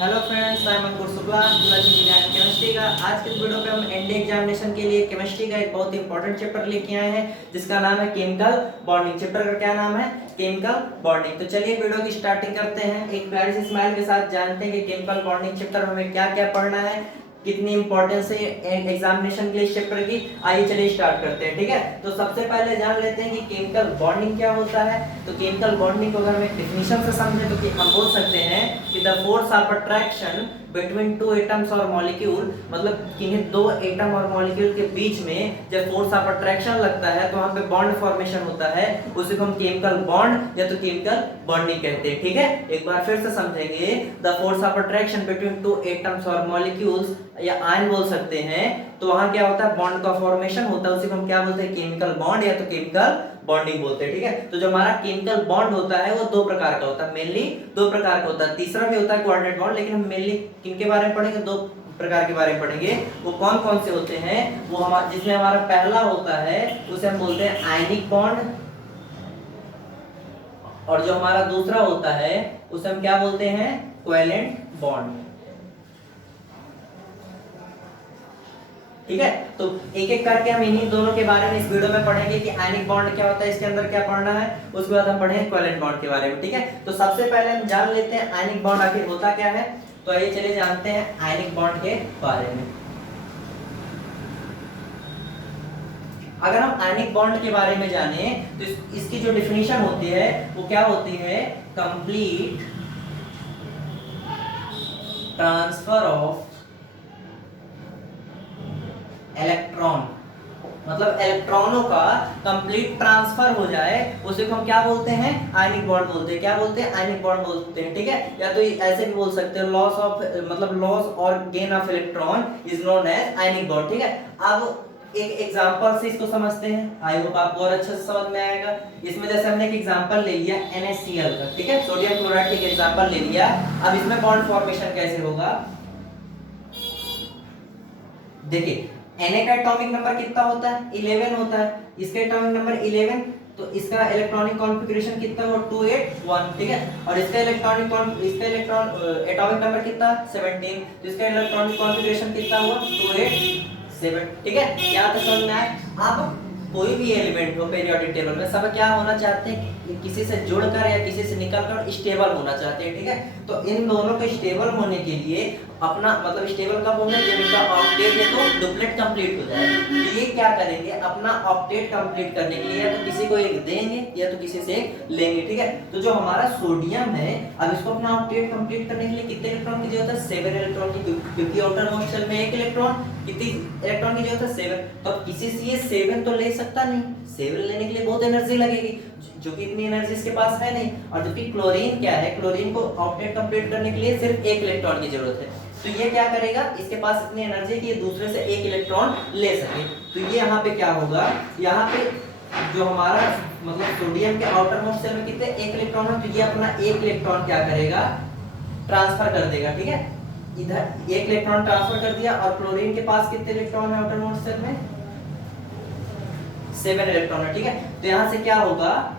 Hello friends, I am Ankur Shukla, chemistry का। आज के वीडियो पे हम एनडी एग्जामिनेशन के लिए केमिस्ट्री का एक बहुत इंपॉर्टेंट चैप्टर लेके आए हैं जिसका नाम है केमिकल बॉन्डिंग। चैप्टर का क्या नाम है? Chemical bonding. तो चलिए वीडियो की स्टार्टिंग करते हैं। एक प्यारी सी स्माइल के साथ जानते हैं कि केमिकल बॉन्डिंग चैप्टर में हमें क्या क्या पढ़ना है, कितनी इंपॉर्टेंस है एग्जामिनेशन के लिए इस चैप्टर की। आइए चलिए स्टार्ट करते हैं। ठीक है, तो सबसे पहले जान लेते हैं कि केमिकल बॉन्डिंग क्या होता है। तो केमिकल बॉन्डिंग को अगर हम एक डिफिनेशन से समझें तो कि हम बोल सकते हैं कि the force of attraction between two atoms और मॉलिक्यूल, मतलब किन्हीं दो एटम और मॉलिक्यूल के बीच में जब फोर्स ऑफ अट्रैक्शन लगता है तो वहां पे बॉन्ड फॉर्मेशन होता है, उसी को हम केमिकल बॉन्ड या तो केमिकल बॉन्डिंग कहते हैं। ठीक है, एक बार फिर से समझेंगे। The force of attraction between two atoms और मॉलिक्यूल्स या आयन बोल सकते हैं, तो वहां क्या होता है? बॉन्ड का फॉर्मेशन होता है, उसी को हम क्या बोलते हैं? केमिकल बॉन्ड या तो केमिकल बॉन्डिंग बोलते हैं। ठीक है, तो जो हमारा केमिकल बॉन्ड होता है वो दो प्रकार का होता है, मेनली दो प्रकार का होता है। तीसरा भी होता है कोऑर्डिनेट बॉन्ड, लेकिन हम मेनली किनके बारे में पढ़ेंगे? दो प्रकार के बारे में पढ़ेंगे। वो कौन कौन से होते हैं? वो हमारा जिसमें हमारा पहला होता है उसे हम बोलते हैं आयनिक बॉन्ड, और जो हमारा दूसरा होता है उसे हम क्या बोलते हैं? Covalent bond. ठीक है, तो एक एक करके हम इन्हीं दोनों के बारे में इस वीडियो में पढ़ेंगे कि आयनिक बॉन्ड क्या होता है, इसके अंदर क्या पढ़ना है, उसके बाद हम पढ़ेंगे कोवेलेंट बॉन्ड के बारे में। ठीक है, तो सबसे पहले हम जान लेते हैं आयनिक बॉन्ड आखिर होता क्या है। तो आइए चलिए जानते हैं आयनिक बॉन्ड के बारे में। अगर हम आयनिक बॉन्ड के बारे में जाने तो इसकी जो डिफिनीशन होती है वो क्या होती है? कंप्लीट ट्रांसफर ऑफ इलेक्ट्रॉन, मतलब इलेक्ट्रॉनों का कंप्लीट ट्रांसफर हो जाए, उसे को हम क्या बोलते हैं? आयनिक बॉन्ड बोलते हैं। क्या बोलते हैं? आयनिक बॉन्ड बोलते हैं। ठीक है, या तो ऐसे भी बोल सकते हैं लॉस ऑफ, मतलब लॉस और gain of electron is known as ionic bond. ठीक है, अब एक एग्जांपल से इसको समझते हैं, आई होप आपको और अच्छे से समझ में आएगा। इसमें जैसे हमने एक एग्जांपल ले लिया NaCl का, ठीक है, सोडियम क्लोराइड का एग्जांपल ले लिया। अब इसमें बॉन्ड फॉर्मेशन कैसे होगा? देखिए, Na का एटॉमिक नंबर कितना होता है? 11 होता है। इसका एटॉमिक नंबर 11, तो इसका इलेक्ट्रॉनिक कॉन्फ़िगरेशन कितना हुआ? 281। ठीक है, और इसका एटॉमिक नंबर कितना? 17, तो इसका इलेक्ट्रॉनिक कॉन्फ़िगरेशन कितना हुआ? 287। ठीक है, यहाँ तक समझ में आया। अब कोई भी एलिमेंट हो पीरियोडिक टेबल में, सब क्या होना चाहते हैं? किसी से जुड़कर या किसी से निकलकर स्टेबल होना चाहते हैं। ठीक है, तो इन दोनों के स्टेबल होने के लिए अपना, मतलब स्टेबल कब होंगे? जब इनका ऑक्टेट या तो डुप्लेट कंप्लीट हो जाए। तो ये क्या करेंगे? अपना ऑक्टेट कंप्लीट करने के लिए या तो किसी को एक देंगे या तो किसी से एक लेंगे। ठीक है, तो जो हमारा सोडियम है, अब इसको अपना ऑक्टेट कंप्लीट करने के लिए कितने इलेक्ट्रॉन की जरूरत है? 7 इलेक्ट्रॉन की, क्योंकि आउटर मोस्ट शेल में एक इलेक्ट्रॉन, कितनी इलेक्ट्रॉन की जरूरत है? 7। तो अब किसी से ये 7 तो ले सकता नहीं, 7 लेने के लिए बहुत एनर्जी लगेगी, जो कि इतनी एनर्जी इसके पास है नहीं। और जबकि क्लोरीन क्या है? क्लोरीन को ऑक्टेट कंप्लीट करने के लिए सिर्फ एक इलेक्ट्रॉन की जरूरत है। तो ये क्या करेगा? इसके पास इतनी एनर्जी कि ये दूसरे से एक इलेक्ट्रॉन ले सके। तो ये यहाँ पे क्या होगा? यहाँ पे जो हमारा, मतलब सोडियम के आउटर मोस्ट शेल में कितने? एक इलेक्ट्रॉन है, तो ये अपना एक इलेक्ट्रॉन क्या करेगा? ट्रांसफर कर देगा। ठीक है, इधर एक इलेक्ट्रॉन ट्रांसफर कर दिया। और क्लोरीन के पास कितने इलेक्ट्रॉन है आउटर मोस्ट शेल में? 7 इलेक्ट्रॉन है। ठीक है, तो यहां से क्या होगा?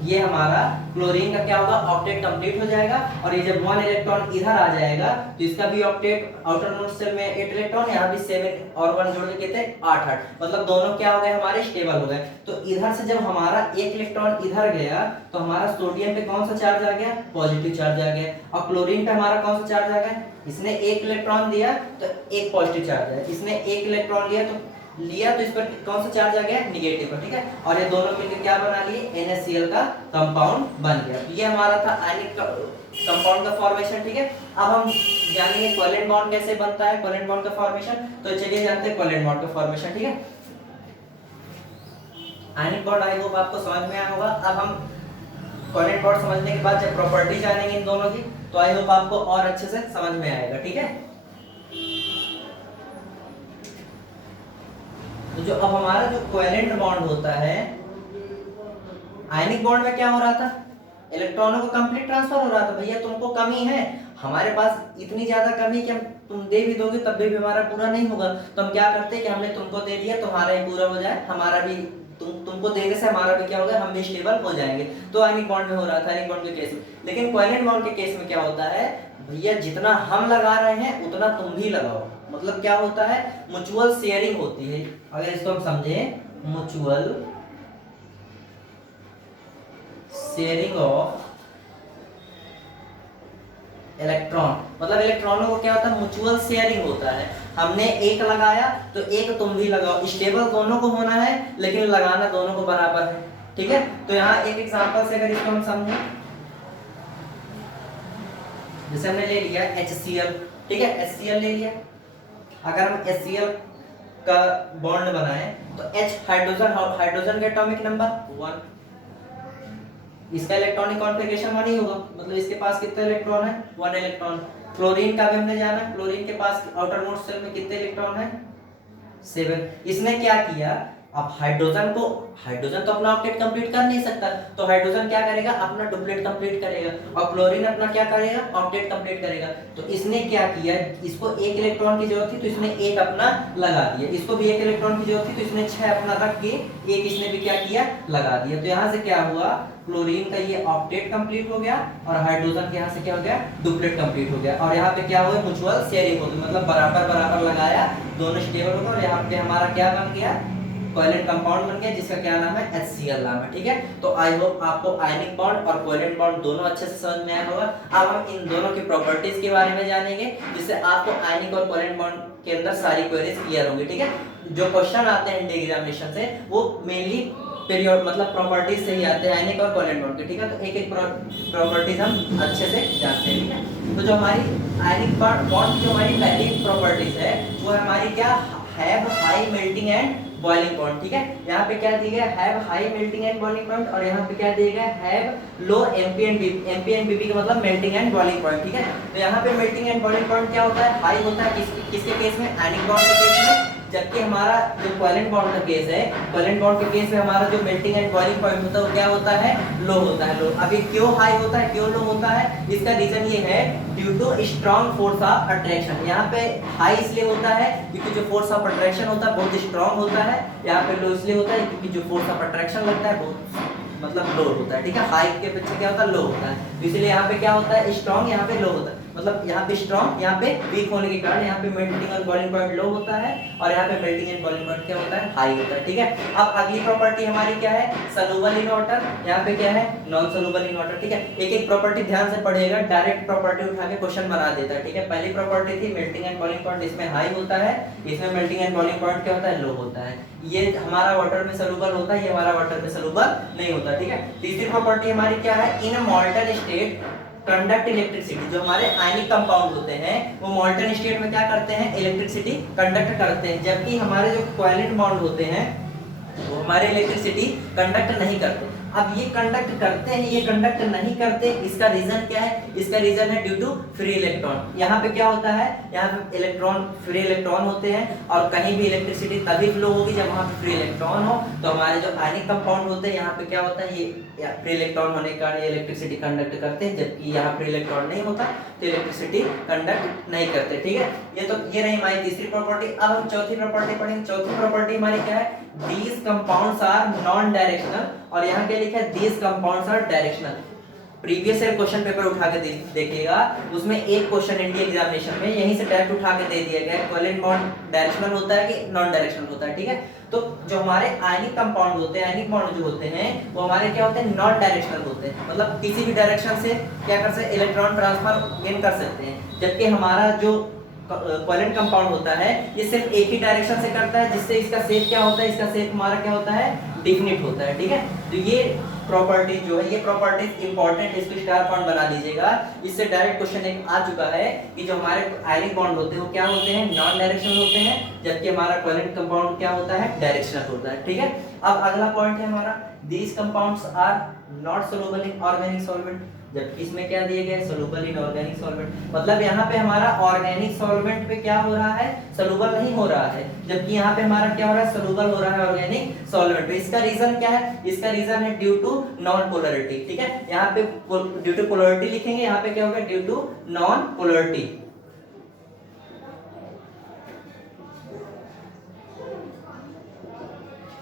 ये हमारा क्लोरीन का क्या होगा? ऑक्टेट कंप्लीट हो जाएगा। और ये जब 1 इलेक्ट्रॉन इधर आ जाएगा तो इसका भी ऑक्टेट, आउटर मोस्ट शेल में 8 इलेक्ट्रॉन, यहाँ भी 7 और 1 जोड़ के कितने? 8, मतलब दोनों क्या हो गए? हमारे स्टेबल हो गए। तो इधर से जब हमारा एक इलेक्ट्रॉन इधर गया तो हमारा सोडियम पे कौन सा चार्ज आ गया? पॉजिटिव चार्ज आ गया। और क्लोरीन पे हमारा कौन सा चार्ज आ गया? इसने एक इलेक्ट्रॉन दिया तो एक पॉजिटिव चार्ज है, इसने एक इलेक्ट्रॉन लिया तो इस पर कौन सा चार्ज आ गया? निगेटिव पर। ठीक है, और ये दोनों मिलकर क्या बना लिए? NaCl का कंपाउंड बन गया। ये हमारा था आयनिक कंपाउंड का फॉर्मेशन। ठीक है, अब हम जानेंगे कोवेलेंट बॉन्ड कैसे बनता है, कोवेलेंट बॉन्ड का फॉर्मेशन। तो चलिए जानते हैं कोवेलेंट बॉन्ड का फॉर्मेशन। ठीक है, आयनिक बॉन्ड आई होप आपको समझ में आया होगा। अब हम कोवेलेंट बॉन्ड समझने के बाद जब प्रॉपर्टी जानेंगे इन दोनों की, तो आई होप आपको और अच्छे से समझ में आएगा। ठीक है, तो जो अब हमारा जो कोवेलेंट बॉन्ड होता है, आयनिक बॉन्ड में क्या हो रहा था? इलेक्ट्रॉनों को कंप्लीट ट्रांसफर हो रहा था। भैया तुमको कमी है, हमारे पास इतनी ज्यादा कमी कि हम तुम दे भी दोगे तब भी हमारा पूरा नहीं होगा, तो हम क्या करते हैं कि हमने तुमको दे दिया, तुम्हारा ही पूरा हो जाए, हमारा भी तुमको देखने से हमारा भी क्या होगा, हम भी स्टेबल हो जाएंगे। तो आयनिक बॉन्ड में हो रहा था, आयनिक बॉन्ड के केस में। लेकिन कोवेलेंट बॉन्ड के केस में क्या होता है भैया, जितना हम लगा रहे हैं उतना तुम भी लगाओ। मतलब क्या होता है, म्यूचुअल शेयरिंग होती है। अगर इसको हम समझे, म्यूचुअल शेयरिंग ऑफ इलेक्ट्रॉन, मतलब इलेक्ट्रॉनों को क्या होता है, म्यूचुअल शेयरिंग होता है। हमने एक लगाया तो एक तुम भी लगाओ। स्टेबल दोनों को होना है लेकिन लगाना दोनों को बराबर है, ठीक है। तो यहाँ एक एग्जांपल से अगर इसको हम समझें, जैसे हमने ले लिया HCl, ठीक है, HCl ले लिया। अगर हम HCl का बॉन्ड बनाएं तो H हाइड्रोजन, हाइड्रोजन का एटॉमिक नंबर 1, इसका इलेक्ट्रॉनिक कॉन्फ़िगरेशन 1 ही होगा, मतलब इसके पास कितने इलेक्ट्रॉन है, 1 इलेक्ट्रॉन। क्लोरीन का भी हमने जाना, क्लोरीन के पास आउटर मोस्ट शेल में कितने इलेक्ट्रॉन है, 7। इसने क्या किया, अब हाइड्रोजन तो अपना ऑक्टेट कंप्लीट कर नहीं सकता, तो हाइड्रोजन क्या करेगा, अपना डुप्लेट कंप्लीट करेगा, और क्लोरीन अपना क्या करेगा, ऑक्टेट कंप्लीट करेगा। तो इसने क्या किया, इसको 1 इलेक्ट्रॉन की जरूरत थी तो इसने 1 अपना लगा दिया, इसको भी 1 इलेक्ट्रॉन की जरूरत थी तो इसने 6 अपना रख के 1 इसने भी क्या किया, लगा दिया। तो यहाँ से क्या हुआ, क्लोरीन का ये ऑक्टेट कंप्लीट हो गया और हाइड्रोजन के यहाँ से क्या हो गया, डुप्लेट कंप्लीट हो गया। और यहाँ पे क्या हुआ, म्यूचुअल शेयरिंग हो गई, मतलब बराबर बराबर लगाया, दोनों स्टेबल हो गए। और यहाँ पे हमारा क्या बन गया, कोवेलेंट कंपाउंड बन गया, जिसका क्या नाम है, HCl नाम है, ठीक है। तो आई होप आपको आयनिक बॉन्ड और कोवेलेंट बॉन्ड दोनों अच्छे से समझ में आया होगा। अब हम इन दोनों की प्रॉपर्टीज के बारे में जानेंगे, जिससे आपको आयनिक और कोवेलेंट बॉन्ड के अंदर सारी क्वेरीज क्लियर होंगी, ठीक है। जो क्वेश्चन आते हैं इंडिया एग्जामिनेशन से वो मेनली पीरियड मतलब प्रॉपर्टीज से ही आते हैं, आयनिक और कोवेलेंट बॉन्ड के, ठीक है। तो एक एक प्रॉपर्टीज हम अच्छे से जानते हैं, ठीक है। तो जो हमारी आयनिक बॉन्ड की जो हमारी पहली प्रॉपर्टीज है वो हमारी क्या, have high melting and boiling point, ठीक है। यहाँ पे क्या दिया गया, have high melting and boiling point, और यहाँ पे क्या दिया गया, हैव लो एमपी का मतलब मेल्टिंग एंड बॉइलिंग पॉइंट, ठीक है। तो यहाँ पे मेल्टिंग एंड बॉइलिंग पॉइंट क्या होता है, हाई होता है किसके केस में, आयनिक बॉन्ड के केस में। जबकि हमारा जो कोवेलेंट बॉन्ड का केस है, कोवेलेंट बॉन्ड के केस में हमारा जो मेल्टिंग एंड बॉइलिंग पॉइंट होता है वो क्या होता है, लो होता है, लो। अब ये क्यों हाई होता है, क्यों लो होता है, इसका रीजन ये है, due to strong force of attraction. यहाँ पे हाई इसलिए होता है क्योंकि जो फोर्स ऑफ अट्रैक्शन होता है बहुत स्ट्रॉन्ग होता है। यहाँ पे लो इसलिए होता है क्योंकि जो फोर्स ऑफ अट्रैक्शन लगता है बहुत मतलब लो होता है, ठीक है। हाई के पीछे क्या होता है, लो होता है। तो इसलिए यहाँ पे क्या होता है, स्ट्रॉन्ग, यहाँ पे लो होता है। मतलब यहाँ पे स्ट्रॉन्ग, यहाँ पे वीक होने के कारण यहाँ पे मेल्टिंग और बॉइलिंग पॉइंट लो होता है, और यहाँ पे मेल्टिंग एंड बॉइलिंग पॉइंट क्या होता है, हाई होता है, ठीक है। अब अगली प्रॉपर्टी हमारी क्या है, सॉल्युबल इन वाटर, यहाँ पे क्या है, नॉन सॉल्युबल इन वाटर, ठीक है। एक एक प्रॉपर्टी ध्यान से पढ़िएगा, डायरेक्ट प्रॉपर्टी उठा के क्वेश्चन बना देता है, ठीक है। पहली प्रॉपर्टी थी मेल्टिंग एंड बॉइलिंग पॉइंट, इसमें हाई होता है, इसमें मेल्टिंग एंड बॉइलिंग पॉइंट क्या होता है, लो होता है। ये हमारा वाटर में सॉल्युबल होता है, ये हमारा वाटर में सॉल्युबल नहीं होता, ठीक है। तीसरी प्रॉपर्टी हमारी क्या है, इन मॉल्टन स्टेट कंडक्ट इलेक्ट्रिसिटी। जो हमारे आयनिक कंपाउंड होते हैं वो मॉल्टन स्टेट में क्या करते हैं, इलेक्ट्रिसिटी कंडक्ट करते हैं, जबकि हमारे जो कोवेलेंट बॉन्ड होते हैं वो हमारे इलेक्ट्रिसिटी कंडक्ट नहीं करते। अब ये कंडक्ट करते हैं, ये कंडक्ट नहीं करते, इसका रीजन क्या है, इसका रीजन है ड्यू टू फ्री इलेक्ट्रॉन। यहाँ पे क्या होता है, यहाँ पे इलेक्ट्रॉन, फ्री इलेक्ट्रॉन होते हैं, और कहीं भी इलेक्ट्रिसिटी तभी फ्लो होगी जब वहाँ पे फ्री इलेक्ट्रॉन हो। तो हमारे जो आयनिक कंपाउंड होते हैं यहाँ पे क्या होता है, ये फ्री इलेक्ट्रॉन होने के कारण ये इलेक्ट्रिसिटी कंडक्ट करते हैं, जबकि यहाँ फ्री इलेक्ट्रॉन नहीं होता तो इलेक्ट्रिसिटी कंडक्ट नहीं करते, ठीक है। ये रही हमारी तीसरी प्रॉपर्टी। अब हम चौथी प्रॉपर्टी पढ़ेंगे। चौथी प्रॉपर्टी हमारी क्या है, these compounds are non directional, और यहाँ क्या लिखा है, these compounds are directional। Previous year question paper उठा के देखिएगा, उसमें एक क्वेश्चन इंडिया एग्जामिनेशन में यहीं से डायरेक्ट उठा के दे दिया गया है, कोवेलेंट बॉन्ड डायरेक्शनल होता है कि नॉन डायरेक्शनल होता है, ठीक है। तो जो हमारे आयनिक कंपाउंड होते हैं, आयनिक बॉन्ड जो होते हैं वो हमारे क्या होते हैं, नॉन डायरेक्शनल होते हैं, मतलब किसी भी डायरेक्शन से क्या कर सकते हैं, इलेक्ट्रॉन ट्रांसफर गेन कर सकते हैं। जबकि हमारा जो कोवेलेंट कंपाउंड होता है ये सिर्फ एक ही डायरेक्शन से करता है, जिससे इसका शेप क्या होता है, इसका शेप हमारा क्या होता है, डिफिनिट होता है, ठीक है। तो ये प्रॉपर्टी जो है, ये प्रॉपर्टीज इंपॉर्टेंट, इसको स्टार पॉइंट बना दीजिएगा। इससे डायरेक्ट क्वेश्चन एक आ चुका है कि जो हमारे आयनिक बॉन्ड होते हैं वो क्या होते हैं, नॉन डायरेक्शनल होते हैं, जबकि हमारा कोवेलेंट कंपाउंड क्या होता है, डायरेक्शनल होता है, ठीक है। अब अगला पॉइंट है हमारा, these compounds are not soluble in organic solvent, जबकि इसमें क्या दिया गया है, सोल्युबल इन ऑर्गेनिक सॉल्वेंट। मतलब यहाँ पे हमारा ऑर्गेनिक सॉल्वेंट पे क्या हो रहा है, सोल्युबल नहीं हो रहा है, जबकि यहाँ पे हमारा क्या हो रहा है, सोल्युबल हो रहा है ऑर्गेनिक सॉल्वेंट पे। इसका रीजन क्या है, इसका रीजन है ड्यू टू नॉन पोलरिटी, ठीक है। यहाँ पे ड्यू टू पोलरिटी लिखेंगे, यहाँ पे क्या होगा, ड्यू टू नॉन पोलरिटी।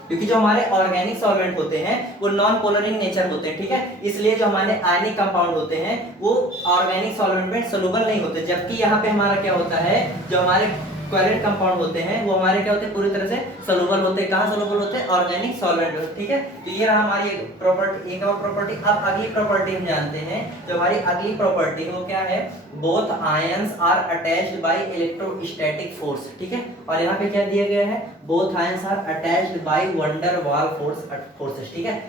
क्योंकि जो हमारे ऑर्गेनिक सॉल्वेंट होते हैं वो नॉन पोलर इन नेचर होते हैं, ठीक है। इसलिए जो हमारे आयनिक कंपाउंड होते हैं वो ऑर्गेनिक सॉल्वेंट में सोलुबल नहीं होते, जबकि यहाँ पे हमारा क्या होता है, जो हमारे कोवैलेंट कंपाउंड होते हैं वो हमारे क्या होते हैं, पूरी तरह से सोलुबल होते हैं। कहाँ सोलुबल होते हैं, ऑर्गेनिक सॉल्वेंट में, ठीक है। तो ये रहा हमारी प्रॉपर्टी, एक और प्रॉपर्टी। अब अगली प्रॉपर्टी हम जानते हैं, जो हमारी अगली प्रॉपर्टी वो क्या है, both ions are attached by electrostatic force, ठीक है। और यहाँ पे क्या दिया गया है, both ions are attached by van der Waals forces, ठीक है।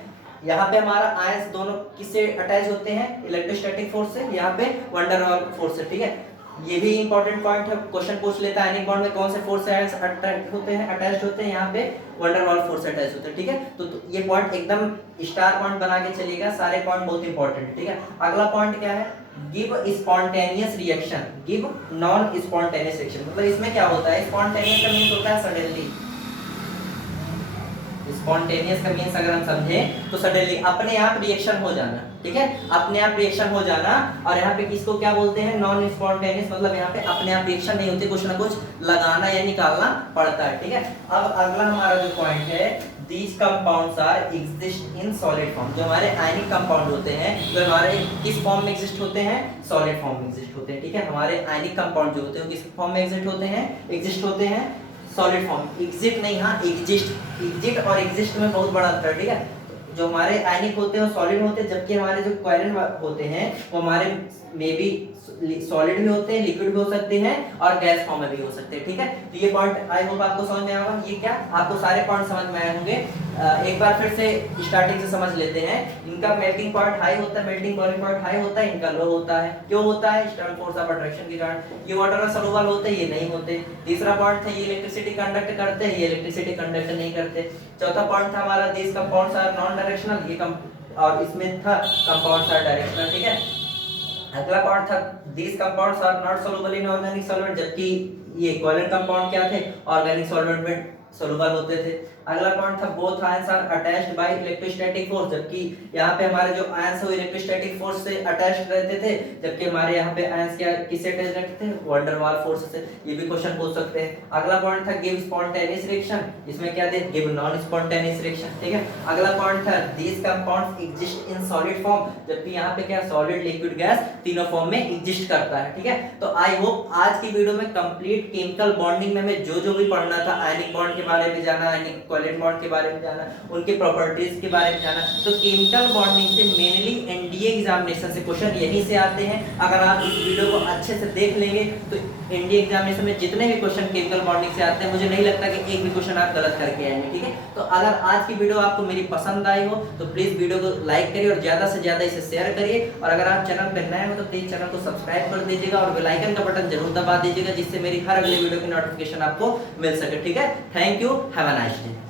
यहाँ पे हमारा आयंस दोनों किससे अटैच होते हैं, इलेक्ट्रोस्टैटिक फोर्स से, यहाँ पे वंडर वाल फोर्स से, ठीक है। ये भी इंपॉर्टेंट पॉइंट है, क्वेश्चन पूछ लेता है आयनिक बॉन्ड में कौन से फोर्स से आयंस अटैच होते हैं, यहाँ पे वंडर वाल फोर्स से अटैच होते हैं, ठीक है। तो ये पॉइंट एकदम स्टार पॉइंट बना के चलिएगा, सारे पॉइंट बहुत इंपॉर्टेंट है, ठीक है। अगला पॉइंट क्या है, give spontaneous reaction, give non spontaneous reaction. मतलब इसमें क्या होता है, स्पॉन्टेनियस का मीन होता है सडनली, स्पॉन्टेनियस का मीन्स अगर हम समझें तो सडनली अपने आप रिएक्शन हो जाना, ठीक है, अपने आप रिएक्शन हो जाना। और यहाँ पे किसको क्या बोलते हैं, नॉन स्पॉन्टेनियस, मतलब यहाँ पे अपने आप रिएक्शन नहीं होती, कुछ ना कुछ लगाना या निकालना पड़ता है, ठीक है। अब अगला हमारा जो पॉइंट है, these compounds are exist in solid form। जो हमारे आयनिक कंपाउंड होते हैं वो हमारे किस फॉर्म में एग्जिस्ट होते हैं, सॉलिड फॉर्म में एग्जिस्ट होते हैं, ठीक है। हमारे आयनिक कंपाउंड जो होते हैं वो किस फॉर्म में एग्जिस्ट होते हैं, सॉलिड फॉर्म। एग्जिट नहीं, हाँ एग्जिस्ट, एग्जिट और एग्जिस्ट में बहुत बड़ा अंतर, ठीक है। जो हमारे आयनिक होते हैं वो सॉलिड होते हैं, जबकि हमारे जो कोवैलेंट होते हैं वो हमारे में भी सॉलिड भी होते हैं, लिक्विड भी हो सकते हैं और गैस फॉर्म में भी हो सकते हैं, ठीक है। तो ये पॉइंट आई होप आपको समझ में आया होगा। ये क्या आपको सारे पॉइंट समझ में आए होंगे। एक बार फिर से स्टार्टिंग से समझ लेते हैं। इनका मेल्टिंग पॉइंट हाई होता है, मेल्टिंग बॉइलिंग पॉइंट हाई होता है, इनका लो होता है। क्यों होता है, स्टर्न फोर्स ऑफ अट्रैक्शन के कारण। ये वाटर में सॉल्युबल होते हैं, ये नहीं होते। तीसरा पॉइंट था, ये इलेक्ट्रिसिटी कंडक्ट करते हैं, ये इलेक्ट्रिसिटी कंडक्ट नहीं करते। चौथा पॉइंट था हमारा, this compounds are non directional, ये और इसमें था कंपाउंड्स आर डायरेक्शनल, ठीक है। अगला पॉइंट था, this compounds are not soluble in organic solvent, जबकि ये कोवैलेंट कंपाउंड क्या थे, ऑर्गेनिक सॉल्वेंट में सोलुबल होते थे। अगला पॉइंट था, both ions are attached by electrostatic force, जबकि यहाँ पे हमारे जो आयंस है वो इलेक्ट्रोस्टैटिक फोर्स से अटैच्ड रहते थे, जबकि हमारे यहाँ पे आयंस क्या किससे अटैच रहते थे, वंडर वाल फोर्स से। ये भी क्वेश्चन पूछ सकते हैं। अगला पॉइंट था, गिव स्पॉन्टेनियस रिएक्शन, इसमें क्या they, give non spontaneous reaction, ठीक है। अगला पॉइंट था, these compounds exist in solid form, जबकि यहाँ पे क्या सॉलिड, लिक्विड, गैस तीनों फॉर्म में एग्जिस्ट करता है, ठीक है। तो आई होप आज की वीडियो में कंप्लीट केमिकल बॉन्डिंग में हमें जो भी पढ़ना था, आयनिक बॉन्ड के बारे में जाना, आयनिक कोवैलेंट बॉन्ड के बारे में जाना, उनके प्रॉपर्टीज के बारे में जाना। तो केमिकल बॉन्डिंग से मेनली एनडीए एग्जामिनेशन से क्वेश्चन यहीं से आते हैं। अगर आप इस वीडियो को अच्छे से देख लेंगे तो एनडीए एग्जामिनेशन में जितने भी क्वेश्चन केमिकल बॉन्डिंग से आते हैं, मुझे नहीं लगता कि एक भी क्वेश्चन आप गलत करके आएंगे, ठीक है। तो अगर आज की वीडियो आपको मेरी पसंद आई हो तो प्लीज वीडियो को लाइक करिए और ज्यादा से ज्यादा इसे शेयर करिए। और अगर आप चैनल पर नए हो तो प्लीज चैनल को सब्सक्राइब कर दीजिएगा और बेल आइकन का बटन जरूर दबा दीजिएगा, जिससे मेरी हर अगली वीडियो की नोटिफिकेशन आपको मिल सके, ठीक है। Thank you, have a nice day.